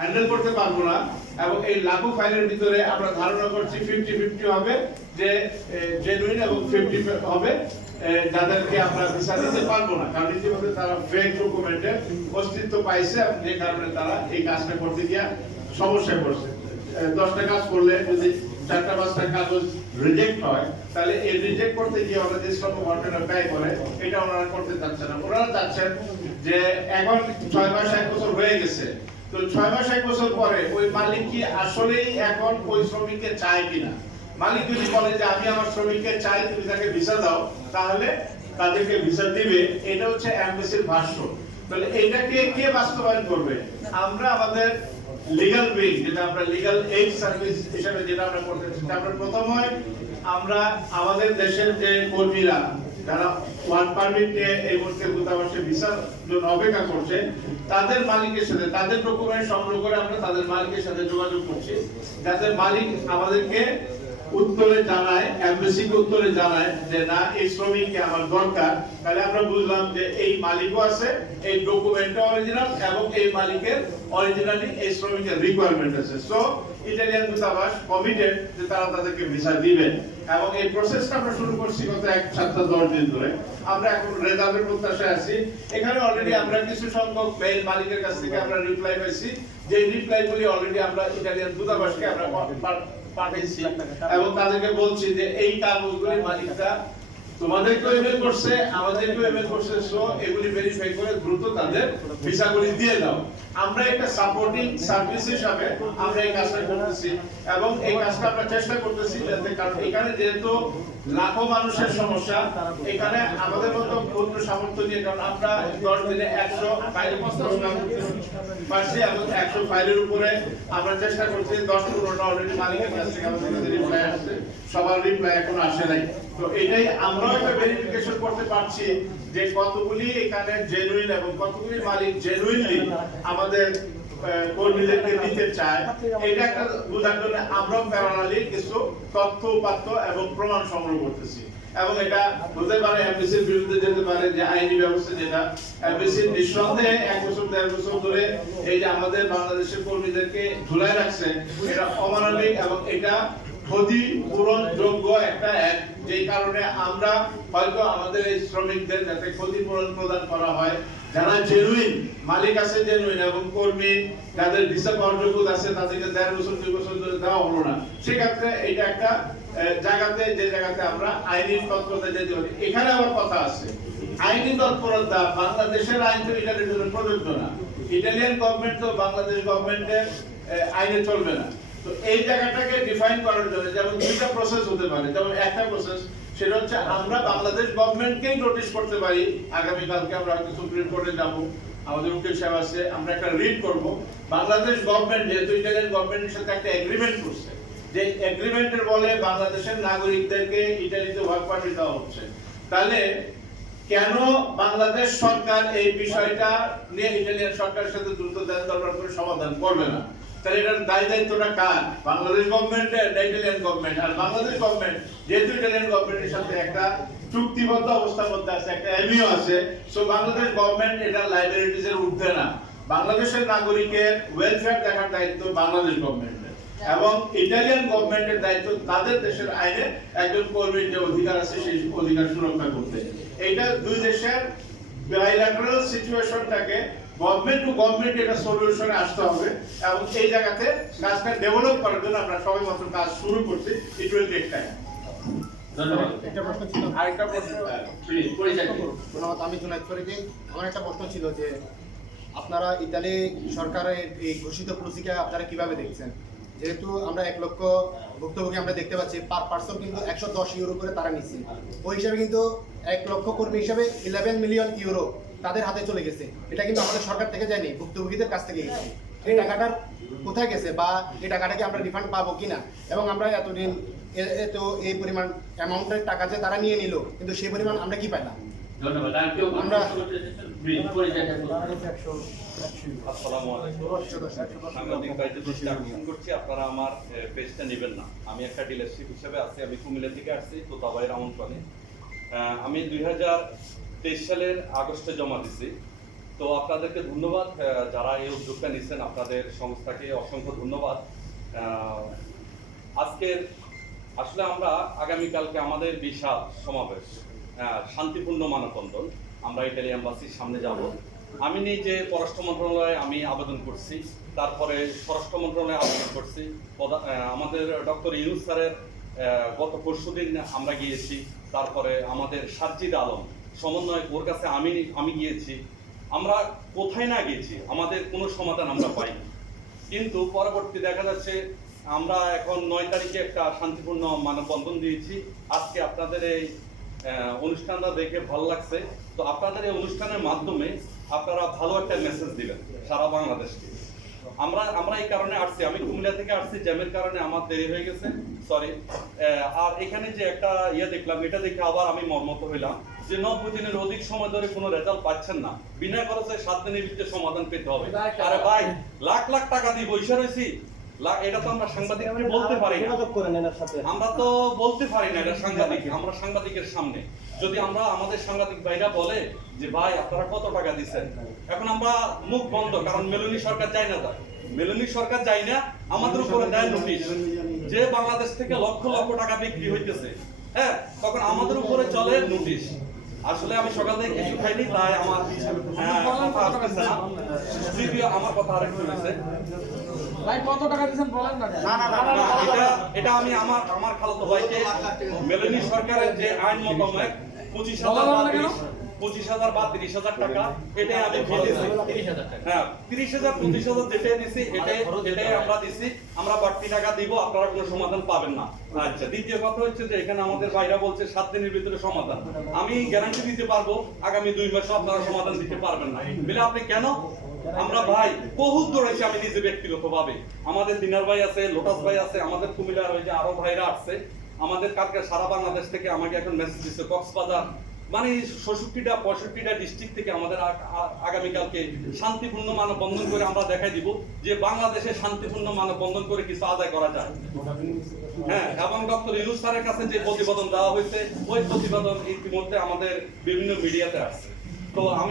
Handle করতে পারবো না, এবং এই লাখো ফাইলের ভিতরে আমরা ধারণা করছি 50-50 হবে, যে জেনুইন এবং 50 হবে যাদেরকে আমরা ভিসা দিতে পারবো না, কারণ ইতিমধ্যে তারা ফেক ডকুমেন্টের অস্তিত্ব পাইছে, এবং যে কারণে তারা এই কাজটা করতে গিয়ে সমস্যায় পড়ছে। 10টা কাজ করলে যদি 4টা-5টা কাগজ রিজেক্ট হয়, তাহলে এই রিজেক্ট করতে গিয়ে ওরা যে শ্রম ঘন্টা ব্যয় করে, এটা ওনারা করতে চাচ্ছে না। ওনারা চাচ্ছেন যে এখন 6 মাস 1 বছর হয়ে গেছে, তো 6 মাস 1 বছর পরে ওই মালিক কি আসলেই এখন ওই শ্রমিককে চায় কিনা। মালিক যদি বলে যে আমি আমার শ্রমিককে চাই, তুমি তাকে ভিসা দাও, তাহলে তাদেরকে ভিসা দিবে। এটা হচ্ছে এমবেসির ভাষ্য। তাহলে এটাকে কে বাস্তবায়ন করবে? আমরা আমাদের লিগ্যাল উইং, যেটা আমরা লিগ্যাল এইড সার্ভিস হিসেবে যেটা আমরা করতে চাই, আমরা প্রথমে আমরা আমাদের দেশের যে কর্মীরা যারা ওয়ার্ক পারমিট নিয়ে এই মুহূর্তে দূতাবাসে ভিসার জন্য অপেক্ষা করছে, তাদের মালিকের সাথে তাদের ডকুমেন্ট সংগ্রহ করে আমরা তাদের মালিকের সাথে যোগাযোগ করছি, যাতে মালিক আমাদেরকে উত্তরে জানায়, এমবেসিকে উত্তরে জানায় যে না, এই শ্রমিককে আমার দরকার। তাহলে আমরা বুঝলাম যে এই মালিকও আছে, এই ডকুমেন্টটা অরিজিনাল, এবং এই মালিকের অরিজিনালি এই শ্রমিকের রিকোয়ারমেন্ট আছে। সো ইতালিয়ান দূতাবাস কমিটেড যে তারা তাদেরকে ভিসা দিবেন, এবং এই প্রসেসটা আমরা শুরু করছি গত 1 সপ্তাহ 10 দিন ধরে। আমরা এখন রেজাল্টের প্রত্যাশায় আছি। এখানে অলরেডি আমরা কিছু সংখ্যক মেইল মালিকের কাছ থেকে আমরা রিপ্লাই পাইছি, যে রিপ্লাইগুলি অলরেডি আমরা ইতালিয়ান দূতাবাসকে আমরা পাঠাইছি, এবং তাদেরকে বলছি যে এই কাগজগুলি মালিকরা তোমাদেরকেও ইমেল করছে, আমাদেরকেও ইমেল করছে, সো এগুলি ভেরিফাই করে দ্রুত তাদের ভিসাগুলি দিয়ে দাও। আমরা একটা সাপোর্টিং সার্ভিস হিসাবে আমরা এই কাজটা করতেছি, এবং এই কাজটা আমরা চেষ্টা করতেছি যাতে, কারণ এখানে যেহেতু লাখো মানুষের সমস্যা, এখানে আমাদের মতো পূর্ণ সামর্থ্য নিয়ে, কারণ আমরা 10 দিনে 100 ফাইল পাচ্ছি, এবং 100 ফাইলের উপরে আমরা চেষ্টা করছি 10-15টা অলরেডি মালিকের কাছ থেকে আমাদের কাছে রিপ্লাই আসছে, সবার রিপ্লাই এখনো আসে নাই। তো এটাই আমরাও একটা ভেরিফিকেশন করতে পারছি যে কতগুলি এখানে জেনুইন এবং কতগুলি মালিক জেনুইনলি আমাদের কর্মীদেরকে দিতে চায়। এটা একটা বোঝার জন্য আমরাও প্যারালালি কিছু তথ্য উপাত্ত এবং প্রমাণ সংগ্রহ করতেছি, এবং এটা হতে পারে এমবিসির বিরুদ্ধে যেতে পারে, যে আইনি ব্যবস্থা যেটা এমবিসি নিঃসন্দেহে 1 বছর 1.5 বছর ধরে এই যে আমাদের বাংলাদেশের কর্মীদেরকে ঝুলাই রাখছে, এটা অমানবিক, এবং এটা ক্ষতিপূরণ যোগ্য একটা অ্যাক্ট, যেই কারণে আমরা হয়তো আমাদের এই শ্রমিকদের যাতে ক্ষতিপূরণ প্রদান করা হয়, যারা জেনুইন মালিক আছে, জেনুইন এবং কর্মী যাদের ভিসা পাওয়ার যোগ্যতা আছে, তাদেরকে 1.5 বছর 2 বছর ধরে দেওয়া হলো না। সেক্ষেত্রে এটা একটা জায়গাতে, যে জায়গাতে আমরা আইনি তৎপরতা যেতে পারি। এখানে আবার কথা আছে, আইনি তৎপরতা বাংলাদেশের আইন তো ইটালির জন্য প্রযোজ্য না, ইটালিয়ান গভর্নমেন্ট তো বাংলাদেশ গভর্নমেন্টের আইনে চলবে না। তো এই জায়গাটাকে ডিফাইন করার জন্য যেমন দুইটা প্রসেস হতে পারে, যেমন একটা প্রসেস সেটা হচ্ছে আমরা বাংলাদেশ গভর্নমেন্টকেই নোটিশ করতে পারি। আগামী কালকে আমরা হয়তো সুপ্রিম কোর্টে যাব, আমাদের উকিল সাহেব আছে, আমরা একটা রিড করব, বাংলাদেশ গভর্নমেন্ট যেহেতু ইটালিয়ান গভর্নমেন্টের সাথে একটা এগ্রিমেন্ট করছে, যে এগ্রিমেন্টের বলে বাংলাদেশের নাগরিকদেরকে ইটালিতে ওয়ার্ক পারমিট দেওয়া হচ্ছে, তাহলে কেন বাংলাদেশ সরকার এই বিষয়টা নিয়ে ইটালিয়ান সরকারের সাথে দ্রুত দরবার করে সমাধান করবে না? তাহলে এটার দায়িত্বটা কার? বাংলাদেশ গভর্নমেন্টের না ইটালিয়ান গভর্নমেন্ট? আর বাংলাদেশ গভর্নমেন্ট যেহেতু ইটালিয়ান গভর্নমেন্টের সাথে একটা চুক্তিবদ্ধ অবস্থার মধ্যে আছে, একটা এমইও আছে, সো বাংলাদেশ গভর্নমেন্ট এটা লাইবিলিটিস এর ঊর্ধ্বে না। বাংলাদেশের নাগরিকের ওয়েলফেয়ার দেখার দায়িত্ব বাংলাদেশ গভর্নমেন্টের, এবং ইটালিয়ান গভর্নমেন্টের দায়িত্ব তাদের দেশের আইনে একজন কর্মীর যে অধিকার আছে সেই অধিকার সুরক্ষা করতে। এইটা দুই দেশের বাইল্যাটারাল সিচুয়েশনটাকে গভর্নমেন্ট টু গভর্নমেন্ট এটা সলিউশনে আসতে হবে, এবং এই জায়গাতে কাজটা ডেভেলপ করার জন্য আমরা সবাই মাত্র কাজ শুরু করছি। It will take time. ধন্যবাদ। একটা প্রশ্ন ছিল, আরেকটা প্রশ্ন প্লিজ পরিচয় দিন। ধন্যবাদ। আমি জুনায়েদ ফরিদি। আমার একটা প্রশ্ন ছিল যে আপনারা ইতালি সরকারের এই ঘোষিত পলিসিকে আপনারা কিভাবে দেখছেন? যেহেতু আমরা 1 লক্ষ ভুক্তভোগী আমরা দেখতে পাচ্ছি, পার পার্সন কিন্তু 110 ইউরো করে তারা নিচ্ছে, ওই হিসাবে কিন্তু 1 লক্ষ কর্মী হিসাবে 11 মিলিয়ন ইউরো তাদের হাতে চলে গেছে। এটা কিন্তু আমাদের সরকার থেকে যায়নি, ভুক্তভোগীদের কাছ থেকে গেছে। এই টাকাটার কোথায় গেছে, বা এই টাকাটাকে আমরা রিফান্ড পাবো কিনা? এবং আমরা এতদিন তো এই পরিমাণ অ্যামাউন্টের টাকা যে তারা নিয়ে নিল, কিন্তু সেই পরিমাণ আমরা কি পাইলাম? ধন্যবাদ। আর কেউ আমরা পরিচয় দিন। আসসালামু আলাইকুম। সাংবাদিক ভাইদের দৃষ্টি আকর্ষণ করছি, আপনারা আমার পেজটা নেবেন না। আমি একটা ডিলারশিপ হিসেবে আছি, আমি কুমিল্লা থেকে আসছি, তোতাবাইয়ের আমন্ত্রণে। আমি 2023 সালের আগস্টে জমা দিছি। তো আপনাদেরকে ধন্যবাদ, যারা এই উদ্যোগটা নিচ্ছেন আপনাদের সংস্থাকে অসংখ্য ধন্যবাদ। আজকের আসলে আমরা আগামীকালকে আমাদের বিশাল সমাবেশ, শান্তিপূর্ণ মানববন্ধন, আমরা ইটালি এম্বাসির সামনে যাব। আমি নিজে পররাষ্ট্র মন্ত্রণালয়ে আমি আবেদন করছি, তারপরে স্বরাষ্ট্র মন্ত্রণালয়ে আবেদন করছি, আমাদের ডক্টর ইউনূস স্যারের গত পরশুদিন আমরা গিয়েছি, তারপরে আমাদের সাজ্জিদ আলম সমন্বয় ওর কাছে আমি গিয়েছি। আমরা কোথায় না গিয়েছি আমাদের কোনো সমাধান আমরা পাইনি, কিন্তু পরবর্তী দেখা যাচ্ছে আমরা এখন 9 তারিখে একটা শান্তিপূর্ণ মানববন্ধন দিয়েছি। আজকে আপনাদের এই অনুষ্ঠানটা দেখে ভালো লাগছে। তো আপনাদের এই অনুষ্ঠানের মাধ্যমে আপনারা ভালো একটা মেসেজ দিলেন সারা বাংলাদেশকে। আমরা এই কারণে আসছি, আমি কুমিল্লা থেকে আসছি, জ্যামের কারণে আমার দেরি হয়ে গেছে, সরি। আর এখানে যে একটা দেখলাম, এটা দেখে আবার আমি মর্মাহত হইলাম যে 90 দিনের অধিক সময় ধরে কোনো রেজাল্ট পাচ্ছেন না, বিনা খরচে 7 দিনের ভিতরে সমাধান পেতে হবে। আরে ভাই, লাখ লাখ টাকা দিয়ে বসে রয়েছি, এটা তো আমরা সাংবাদিককে বলতে পারি না, আমরা তো বলতে পারি না এটা সাংবাদিক, আমরা সাংবাদিকের সামনে যদি আমরা আমাদের সাংবাদিক ভাইরা বলে যে ভাই আপনারা কত টাকা দিচ্ছেন, এখন আমরা মুখ বন্ধ, কারণ মেলনি সরকার যায় না, মেলনি সরকার যায় না, আমাদের উপরে দেয় নোটিশ যে বাংলাদেশ থেকে লক্ষ লক্ষ টাকা বিক্রি হইতেছে, হ্যাঁ, তখন আমাদের উপরে চলে নোটিশ। আসলে আমি সকাল থেকে কিছু খাইনি, তাই আমার কথা আসতেছে না। যদিও আমার কথা আরেকটু হয়েছে, ভাই কত টাকা দিয়েছেন বলেন না। এটা আমি আমার খালাতো ভাইকে মেলনি সরকারের যে আইন মোতাবেক 25,000 বা 30,000 টাকা, এটাই আমি ফেলেছি। 30,000 টাকা, হ্যাঁ, 30,000 25,000 যেটাই দিছি এটাই আমরা দিছি। আমরা বাড়তি টাকা দিব, আপনারা কোনো সমাধান পাবেন না। আচ্ছা, দ্বিতীয় কথা হচ্ছে যে এখানে আমাদের ভাইরা বলছে 7 দিনের ভিতরে সমাধান। আমি গ্যারান্টি দিতে পারবো আগামী 2 মাসে আপনারা সমাধান দিতে পারবেন না। বলে আপনি কেন? আমরা ভাই বহুত দৌড়াইছি, আমি নিজে ব্যক্তিগতভাবে, আমাদের দিনার ভাই আছে, লোটাস ভাই আছে, আমাদের কুমিল্লার ওই যে আরো ভাইরা আসছে, আমাদের কালকে সারা বাংলাদেশ থেকে আমাকে এখন মেসেজ দিচ্ছে, কক্সবাজার মানে 66টা 65টা ডিস্ট্রিক্ট থেকে আমাদের আগামীকালকে শান্তিপূর্ণ মানববন্ধন করে আমরা দেখাই দিব যে বাংলাদেশে শান্তিপূর্ণ মানববন্ধন করে কিছু আদায় করা যায়। হ্যাঁ, এবং ডক্টর ইউনূস স্যারের কাছে যে প্রতিবেদন দেওয়া হয়েছে, ওই প্রতিবেদন ইতিমধ্যে আমাদের বিভিন্ন মিডিয়াতে আসছে। তো